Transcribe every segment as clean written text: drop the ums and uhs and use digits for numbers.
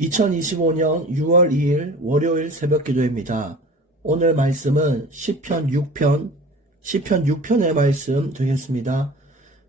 2025년 6월 2일 월요일 새벽 기도입니다. 오늘 말씀은 시편 6편의 말씀 되겠습니다.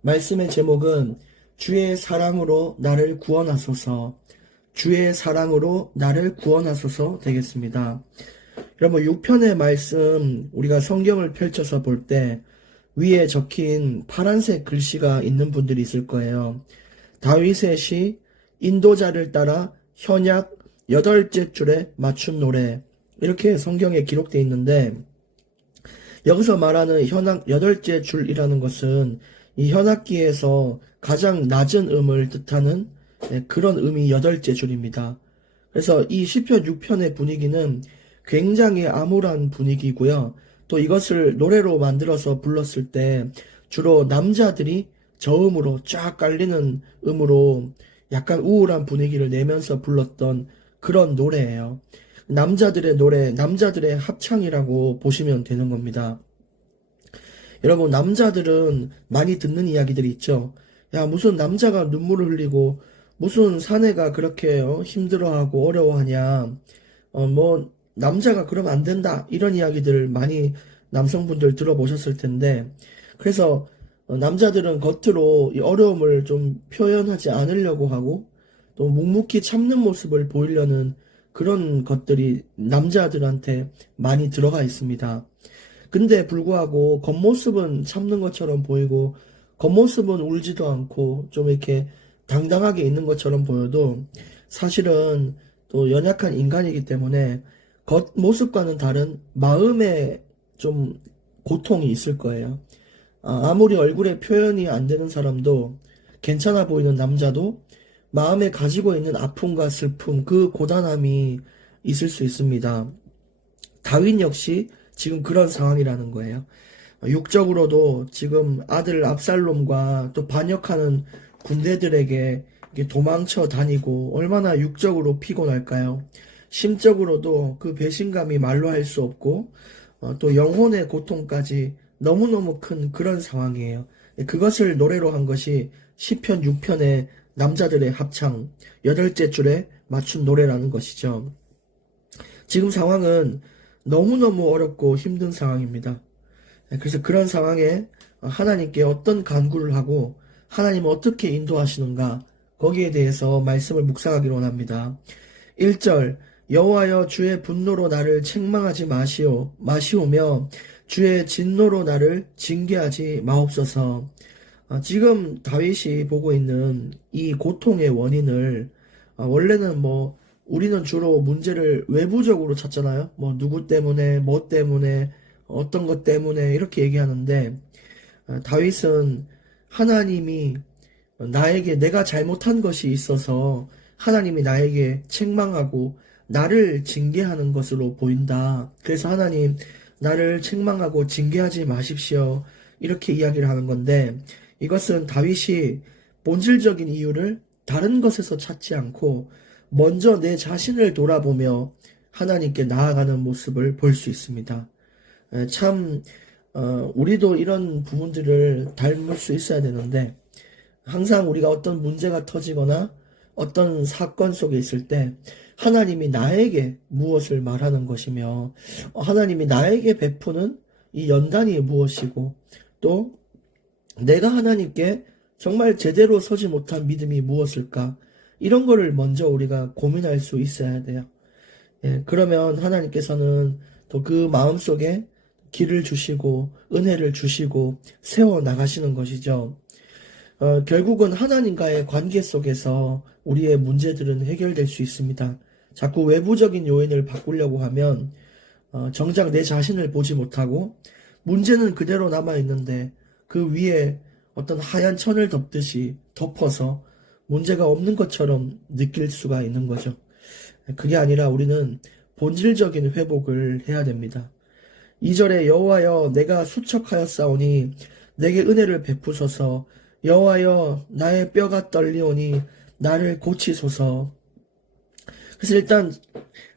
말씀의 제목은 주의 사랑으로 나를 구원하소서, 주의 사랑으로 나를 구원하소서 되겠습니다. 여러분 6편의 말씀 우리가 성경을 펼쳐서 볼 때 위에 적힌 파란색 글씨가 있는 분들이 있을 거예요. 다윗의 시 인도자를 따라 현약 8째 줄에 맞춘 노래, 이렇게 성경에 기록되어 있는데, 여기서 말하는 현악 8째 줄이라는 것은 이 현악기에서 가장 낮은 음을 뜻하는 그런 음이 8째 줄입니다. 그래서 이 시편 6편의 분위기는 굉장히 암울한 분위기고요. 또 이것을 노래로 만들어서 불렀을 때 주로 남자들이 저음으로 쫙 깔리는 음으로 약간 우울한 분위기를 내면서 불렀던 그런 노래예요. 남자들의 노래, 남자들의 합창이라고 보시면 되는 겁니다. 여러분, 남자들은 많이 듣는 이야기들이 있죠. 야, 무슨 남자가 눈물을 흘리고 무슨 사내가 그렇게 힘들어하고 어려워하냐. 남자가 그러면 안 된다, 이런 이야기들을 많이 남성분들 들어보셨을 텐데, 그래서 남자들은 겉으로 이 어려움을 좀 표현하지 않으려고 하고 또 묵묵히 참는 모습을 보이려는 그런 것들이 남자들한테 많이 들어가 있습니다. 근데 불구하고 겉모습은 참는 것처럼 보이고 겉모습은 울지도 않고 좀 이렇게 당당하게 있는 것처럼 보여도 사실은 또 연약한 인간이기 때문에 겉모습과는 다른 마음에 좀 고통이 있을 거예요. 아무리 얼굴에 표현이 안 되는 사람도, 괜찮아 보이는 남자도 마음에 가지고 있는 아픔과 슬픔, 그 고단함이 있을 수 있습니다. 다윗 역시 지금 그런 상황이라는 거예요. 육적으로도 지금 아들 압살롬과 또 반역하는 군대들에게 도망쳐 다니고 얼마나 육적으로 피곤할까요? 심적으로도 그 배신감이 말로 할 수 없고 또 영혼의 고통까지 너무너무 큰 그런 상황이에요. 그것을 노래로 한 것이 시편 6편의 남자들의 합창 8째 줄에 맞춘 노래라는 것이죠. 지금 상황은 너무너무 어렵고 힘든 상황입니다. 그래서 그런 상황에 하나님께 어떤 간구를 하고 하나님은 어떻게 인도하시는가, 거기에 대해서 말씀을 묵상하기로 원합니다. 1절, 여호와여 주의 분노로 나를 책망하지 마시오며 주의 진노로 나를 징계하지 마옵소서. 지금 다윗이 보고 있는 이 고통의 원인을 원래는 우리는 주로 문제를 외부적으로 찾잖아요. 누구 때문에, 뭐 때문에, 어떤 것 때문에 이렇게 얘기하는데, 다윗은 하나님이 나에게 내가 잘못한 것이 있어서 하나님이 나에게 책망하고 나를 징계하는 것으로 보인다. 그래서 하나님, 나를 책망하고 징계하지 마십시오, 이렇게 이야기를 하는 건데, 이것은 다윗이 본질적인 이유를 다른 것에서 찾지 않고 먼저 내 자신을 돌아보며 하나님께 나아가는 모습을 볼 수 있습니다. 참 우리도 이런 부분들을 닮을 수 있어야 되는데, 항상 우리가 어떤 문제가 터지거나 어떤 사건 속에 있을 때 하나님이 나에게 무엇을 말하는 것이며 하나님이 나에게 베푸는 이 연단이 무엇이고 또 내가 하나님께 정말 제대로 서지 못한 믿음이 무엇일까, 이런 거를 먼저 우리가 고민할 수 있어야 돼요. 그러면 하나님께서는 또 그 마음속에 길을 주시고 은혜를 주시고 세워 나가시는 것이죠. 결국은 하나님과의 관계 속에서 우리의 문제들은 해결될 수 있습니다. 자꾸 외부적인 요인을 바꾸려고 하면 정작 내 자신을 보지 못하고 문제는 그대로 남아있는데 그 위에 어떤 하얀 천을 덮듯이 덮어서 문제가 없는 것처럼 느낄 수가 있는 거죠. 그게 아니라 우리는 본질적인 회복을 해야 됩니다. 2절에 여호와여 내가 수척하였사오니 내게 은혜를 베푸소서, 여호와여 나의 뼈가 떨리오니 나를 고치소서. 그래서 일단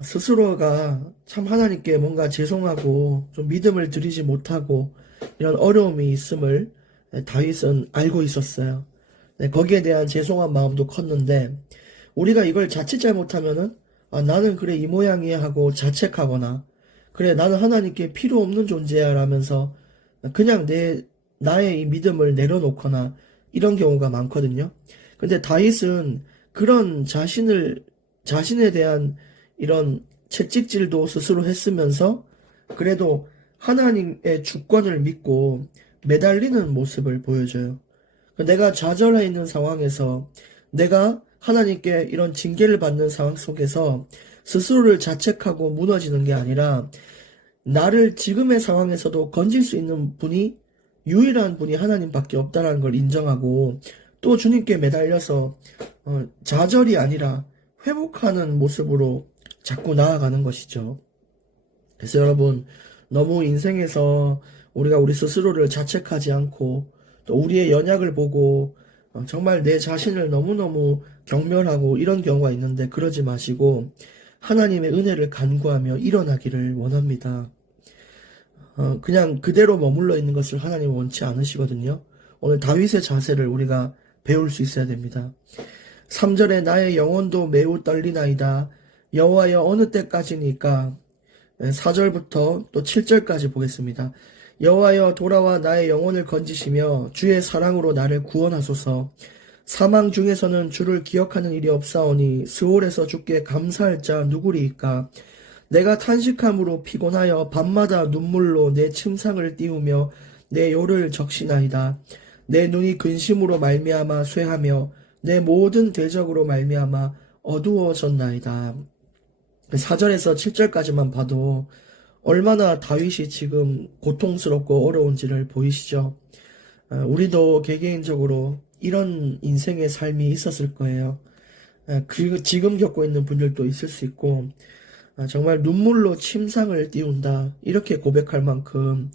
스스로가 참 하나님께 뭔가 죄송하고 좀 믿음을 드리지 못하고 이런 어려움이 있음을 다윗은 알고 있었어요. 거기에 대한 죄송한 마음도 컸는데 우리가 이걸 자칫 잘못하면은 나는 그래 이 모양이야 하고 자책하거나 그래 나는 하나님께 필요 없는 존재야 라면서 그냥 나의 이 믿음을 내려놓거나 이런 경우가 많거든요. 근데 다윗은 그런 자신에 대한 이런 채찍질도 스스로 했으면서 그래도 하나님의 주권을 믿고 매달리는 모습을 보여줘요. 내가 좌절해 있는 상황에서 내가 하나님께 이런 징계를 받는 상황 속에서 스스로를 자책하고 무너지는 게 아니라 나를 지금의 상황에서도 건질 수 있는 유일한 분이 하나님밖에 없다는 걸 인정하고 또 주님께 매달려서 좌절이 아니라 회복하는 모습으로 자꾸 나아가는 것이죠. 그래서 여러분, 너무 인생에서 우리가 우리 스스로를 자책하지 않고 또 우리의 연약을 보고 정말 내 자신을 너무너무 경멸하고 이런 경우가 있는데 그러지 마시고 하나님의 은혜를 간구하며 일어나기를 원합니다. 그냥 그대로 머물러 있는 것을 하나님은 원치 않으시거든요. 오늘 다윗의 자세를 우리가 배울 수 있어야 됩니다. 3절에 나의 영혼도 매우 떨리나이다. 여호와여 어느 때까지니까. 4절부터 또 7절까지 보겠습니다. 여호와여 돌아와 나의 영혼을 건지시며 주의 사랑으로 나를 구원하소서. 사망 중에서는 주를 기억하는 일이 없사오니 스올에서 주께 감사할 자 누구리이까. 내가 탄식함으로 피곤하여 밤마다 눈물로 내 침상을 띄우며 내 요를 적시나이다. 내 눈이 근심으로 말미암아 쇠하며 내 모든 대적으로 말미암아 어두워졌나이다. 4절에서 7절까지만 봐도 얼마나 다윗이 지금 고통스럽고 어려운지를 보이시죠? 우리도 개개인적으로 이런 인생의 삶이 있었을 거예요. 지금 겪고 있는 분들도 있을 수 있고 정말 눈물로 침상을 띄운다 이렇게 고백할 만큼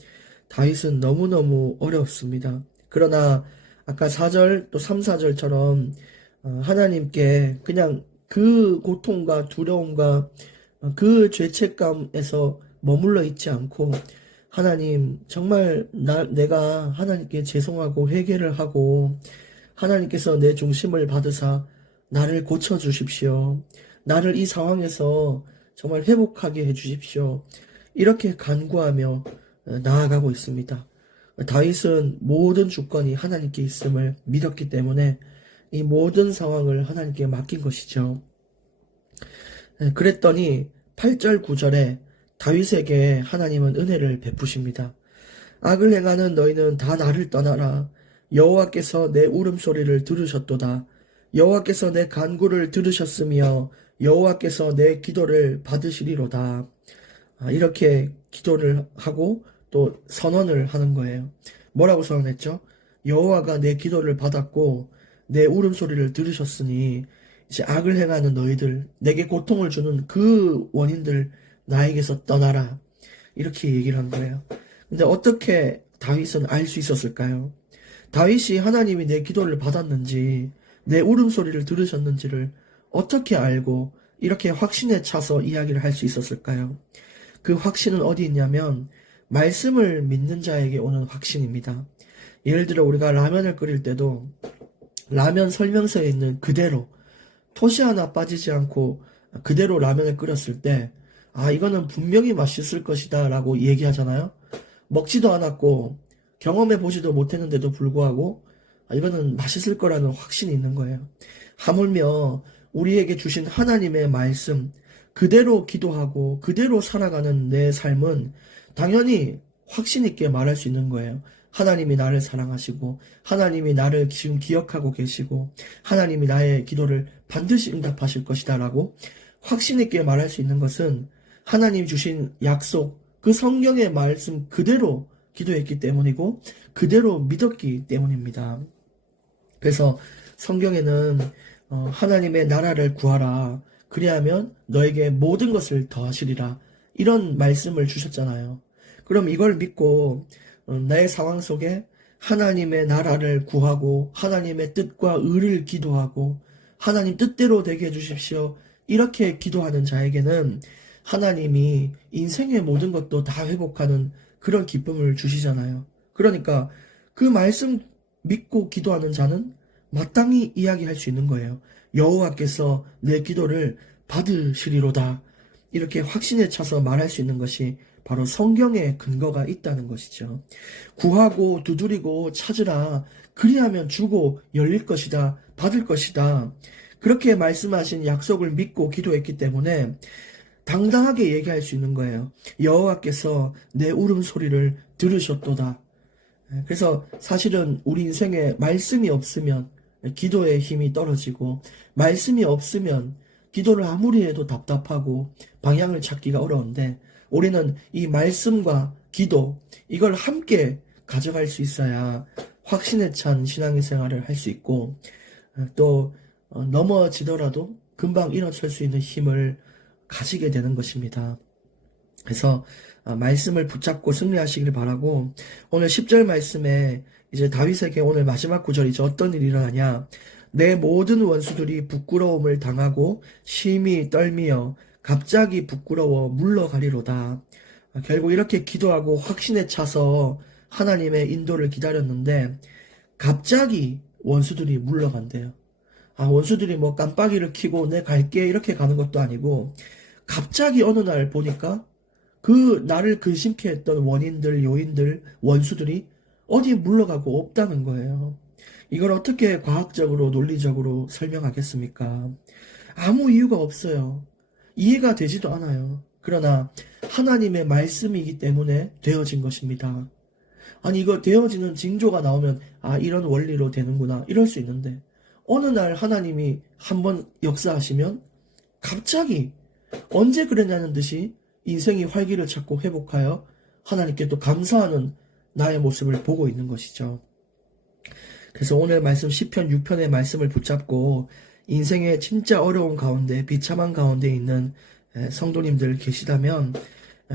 다윗은 너무너무 어려웠습니다. 그러나 아까 4절 또 3, 4절처럼 하나님께 그냥 그 고통과 두려움과 그 죄책감에서 머물러 있지 않고 하나님 정말 내가 하나님께 죄송하고 회개를 하고 하나님께서 내 중심을 받으사 나를 고쳐주십시오. 나를 이 상황에서 정말 회복하게 해주십시오. 이렇게 간구하며 나아가고 있습니다. 다윗은 모든 주권이 하나님께 있음을 믿었기 때문에 이 모든 상황을 하나님께 맡긴 것이죠. 그랬더니 8절 9절에 다윗에게 하나님은 은혜를 베푸십니다. 악을 행하는 너희는 다 나를 떠나라. 여호와께서 내 울음소리를 들으셨도다. 여호와께서 내 간구를 들으셨으며 여호와께서 내 기도를 받으시리로다. 이렇게 기도를 하고 또 선언을 하는 거예요. 뭐라고 선언했죠? 여호와가 내 기도를 받았고 내 울음소리를 들으셨으니 이제 악을 행하는 너희들, 내게 고통을 주는 그 원인들 나에게서 떠나라. 이렇게 얘기를 한 거예요. 근데 어떻게 다윗은 알 수 있었을까요? 다윗이 하나님이 내 기도를 받았는지 내 울음소리를 들으셨는지를 어떻게 알고 이렇게 확신에 차서 이야기를 할 수 있었을까요? 그 확신은 어디 있냐면 말씀을 믿는 자에게 오는 확신입니다. 예를 들어 우리가 라면을 끓일 때도 라면 설명서에 있는 그대로 토시 하나 빠지지 않고 그대로 라면을 끓였을 때 이거는 분명히 맛있을 것이다 라고 얘기하잖아요. 먹지도 않았고 경험해 보지도 못했는데도 불구하고 이거는 맛있을 거라는 확신이 있는 거예요. 하물며 우리에게 주신 하나님의 말씀 그대로 기도하고 그대로 살아가는 내 삶은 당연히 확신 있게 말할 수 있는 거예요. 하나님이 나를 사랑하시고 하나님이 나를 지금 기억하고 계시고 하나님이 나의 기도를 반드시 응답하실 것이다 라고 확신 있게 말할 수 있는 것은 하나님 주신 약속 그 성경의 말씀 그대로 기도했기 때문이고 그대로 믿었기 때문입니다. 그래서 성경에는 하나님의 나라를 구하라 그리하면 너에게 모든 것을 더하시리라 이런 말씀을 주셨잖아요. 그럼 이걸 믿고 나의 상황 속에 하나님의 나라를 구하고 하나님의 뜻과 의를 기도하고 하나님 뜻대로 되게 해주십시오 이렇게 기도하는 자에게는 하나님이 인생의 모든 것도 다 회복하는 그런 기쁨을 주시잖아요. 그러니까 그 말씀 믿고 기도하는 자는 마땅히 이야기할 수 있는 거예요. 여호와께서 내 기도를 받으시리로다. 이렇게 확신에 차서 말할 수 있는 것이 바로 성경에 근거가 있다는 것이죠. 구하고 두드리고 찾으라. 그리하면 주고 열릴 것이다. 받을 것이다. 그렇게 말씀하신 약속을 믿고 기도했기 때문에 당당하게 얘기할 수 있는 거예요. 여호와께서 내 울음소리를 들으셨도다. 그래서 사실은 우리 인생에 말씀이 없으면 기도의 힘이 떨어지고, 말씀이 없으면 기도를 아무리 해도 답답하고 방향을 찾기가 어려운데, 우리는 이 말씀과 기도, 이걸 함께 가져갈 수 있어야 확신에 찬 신앙의 생활을 할 수 있고, 또 넘어지더라도 금방 일어설 수 있는 힘을 가지게 되는 것입니다. 그래서 말씀을 붙잡고 승리하시길 바라고, 오늘 10절 말씀에 이제 다윗에게 오늘 마지막 구절이죠. 어떤 일이 일어나냐. 내 모든 원수들이 부끄러움을 당하고 심히 떨미어 갑자기 부끄러워 물러가리로다. 결국 이렇게 기도하고 확신에 차서 하나님의 인도를 기다렸는데 갑자기 원수들이 물러간대요. 원수들이 뭐 깜빡이를 켜고 내 갈게 이렇게 가는 것도 아니고, 갑자기 어느 날 보니까 그 나를 근심케 했던 원인들, 요인들, 원수들이 어디 물러가고 없다는 거예요. 이걸 어떻게 과학적으로, 논리적으로 설명하겠습니까? 아무 이유가 없어요. 이해가 되지도 않아요. 그러나 하나님의 말씀이기 때문에 되어진 것입니다. 아니, 이거 되어지는 징조가 나오면 이런 원리로 되는구나 이럴 수 있는데, 어느 날 하나님이 한번 역사하시면 갑자기 언제 그랬냐는 듯이 인생이 활기를 찾고 회복하여 하나님께 또 감사하는 나의 모습을 보고 있는 것이죠. 그래서 오늘 말씀 시편 6편의 말씀을 붙잡고 인생의 진짜 어려운 가운데, 비참한 가운데 있는 성도님들 계시다면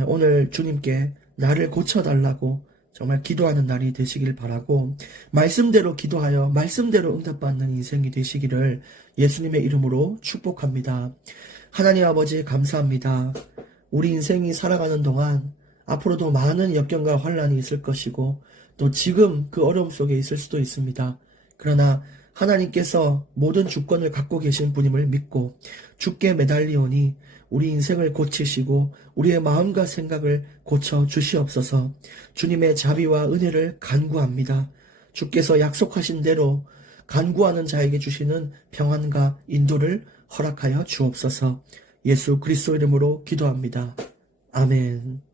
오늘 주님께 나를 고쳐달라고 정말 기도하는 날이 되시길 바라고, 말씀대로 기도하여 말씀대로 응답받는 인생이 되시기를 예수님의 이름으로 축복합니다. 하나님 아버지 감사합니다. 우리 인생이 살아가는 동안 앞으로도 많은 역경과 환란이 있을 것이고, 또 지금 그 어려움 속에 있을 수도 있습니다. 그러나 하나님께서 모든 주권을 갖고 계신 분임을 믿고 주께 매달리오니 우리 인생을 고치시고 우리의 마음과 생각을 고쳐 주시옵소서. 주님의 자비와 은혜를 간구합니다. 주께서 약속하신 대로 간구하는 자에게 주시는 평안과 인도를 허락하여 주옵소서. 예수 그리스도 이름으로 기도합니다. 아멘.